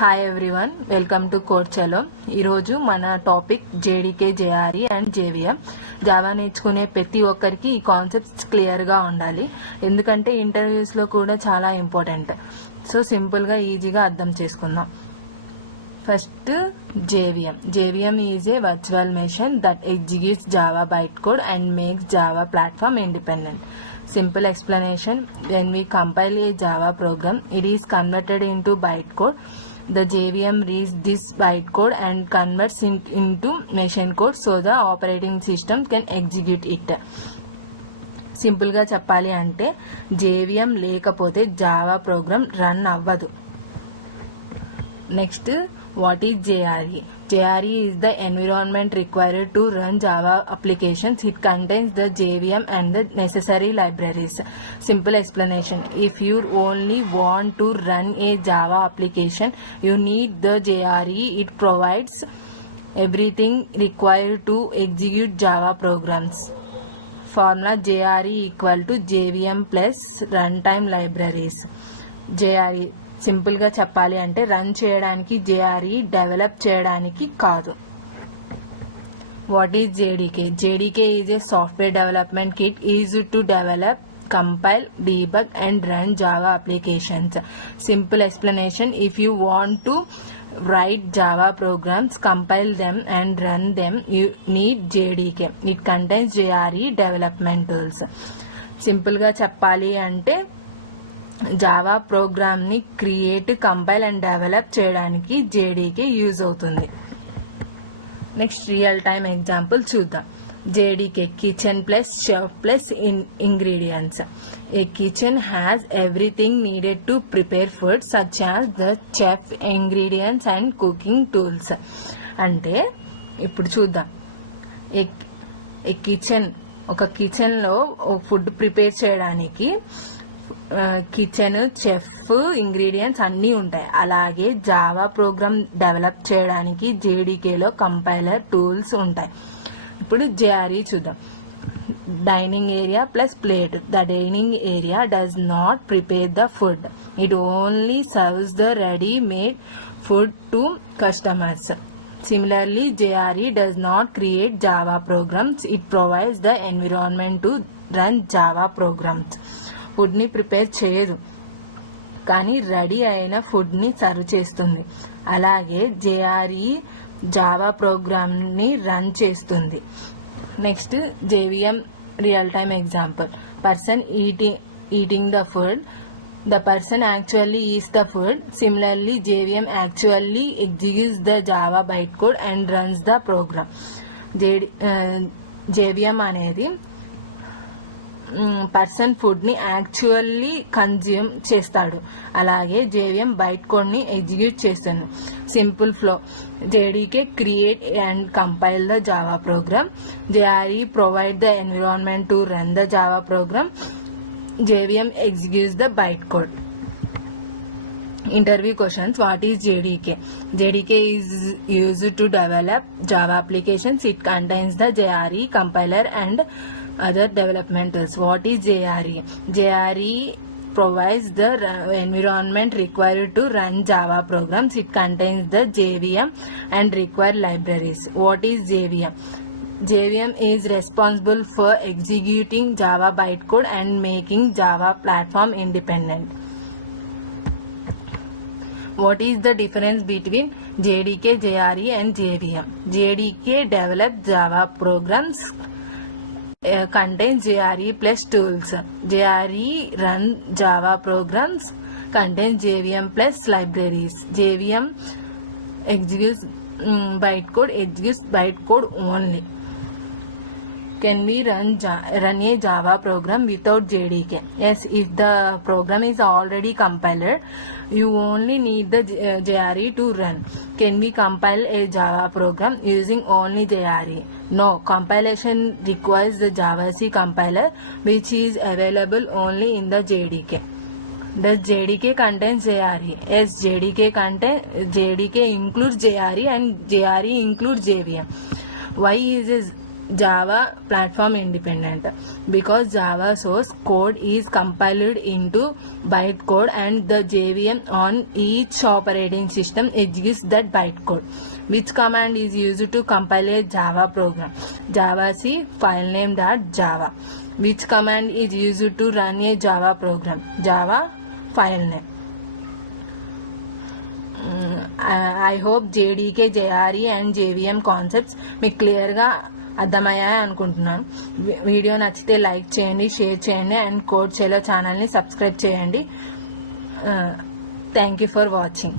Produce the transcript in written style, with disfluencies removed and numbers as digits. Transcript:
Hi everyone, welcome to code చలో. ఈరోజు మన topic JDK, JRE and JVM. Java నేర్చుకునే ప్రతి ఒక్కరికి ఈ కాన్సెప్ట్స్ క్లియర్గా ఉండాలి, ఎందుకంటే ఇంటర్వ్యూస్లో కూడా చాలా ఇంపార్టెంట్. సో సింపుల్గా ఈజీగా అర్థం చేసుకుందాం. First JVM. JVM is a virtual machine that executes Java bytecode and makes Java platform independent. Simple explanation: when we compile a Java program, it is converted into bytecode. The JVM reads this bytecode and converts it into machine code so the operating system can execute it. సింపుల్గా చెప్పాలి అంటే JVM లేకపోతే Java program run అవ్వదు. Next, what is JRE? JRE is the environment required to run Java applications. It contains the JVM and the necessary libraries. Simple explanation: if you only want to run a Java application, you need the JRE. It provides everything required to execute Java programs. Formula: JRE equal to JVM plus runtime libraries. JRE సింపుల్గా చెప్పాలి అంటే రన్ చేయడానికి, JRE develop చేయడానికి కాదు. What is JDK? JDK is a software development kit used to develop, compile, debug and run Java applications. Simple explanation: if you want to write Java programs, compile them and run them, you need JDK. It contains JRE development tools. సింపుల్గా చెప్పాలి అంటే జావా ప్రోగ్రామ్ని create, compile and develop చేయడానికి JDK use అవుతుంది. Next, real time example చూద్దాం. JDK kitchen plus chef plus ingredients. A kitchen has everything needed to prepare food such as the chef, ingredients and cooking tools. అంటే ఇప్పుడు చూద్దాం. ఏ కిచెన్, ఒక కిచెన్లో food prepare చేయడానికి kitchen, chef, ingredients అన్నీ ఉంటాయి. అలాగే జావా ప్రోగ్రామ్ డెవలప్ చేయడానికి JDKలో కంపైలర్ టూల్స్ ఉంటాయి. ఇప్పుడు JRE చూద్దాం. Dining area plus plate. The dining area does not prepare the food, it only serves the ready made food to customers. Similarly, JRE does not create Java programs, it provides the environment to run Java programs. ఫుడ్ని ప్రిపేర్ చేయదు, కానీ రెడీ అయిన ఫుడ్ని సర్వ్ చేస్తుంది. అలాగే JRE Java ప్రోగ్రామ్ని రన్ చేస్తుంది. Next, JVM real time example. Person eating the food. The person actually eats the food. Similarly, JVM actually executes the Java bytecode and runs the program. JVM అనేది పర్సన్ ఫుడ్ని యాక్చువల్లీ కన్జ్యూమ్ చేస్తాడు, అలాగే JVM byte కోడ్ని ఎగ్జిక్యూట్ చేస్తుంది. Simple flow: JDK create and compile the Java programme, JRE provide the environment to run the Java programme, JVM executes the bytecode. Interview questions: what is JDK? JDK is used to develop Java applications. It contains the JRE compiler and other development tools. What is JRE? JRE provides the environment required to run Java programs. It contains the JVM and required libraries. What is JVM? JVM is responsible for executing Java bytecode and making Java platform independent. What is the difference between JDK, JRE and JVM? JDK develops Java programs, contains JRE plus tools. JRE runs Java programs, contains JVM plus libraries. JVM executes bytecode only. Can we run a Java program without JDK? Yes, if the program is already compiled, you only need the JRE to run. Can we compile a Java program using only JRE? No, compilation requires the JavaC compiler, which is available only in the JDK. Does JDK contains JRE? Yes, JDK includes JRE and JRE includes JVM. Why is this Java platform independent? Because Java source code is compiled into bytecode and the JVM on each operating system executes that bytecode. Which command is used to compile a Java program? Javac filename.java. Which command is used to run a Java program? Java filename. I hope JDK, JRE and JVM concepts మీకు క్లియర్గా అర్థమయ్యాయి అనుకుంటున్నాను. వీడియో నచ్చితే లైక్ చేయండి, షేర్ చేయండి and code చేలో ఛానల్ని సబ్స్క్రైబ్ చేయండి. Thank you for watching.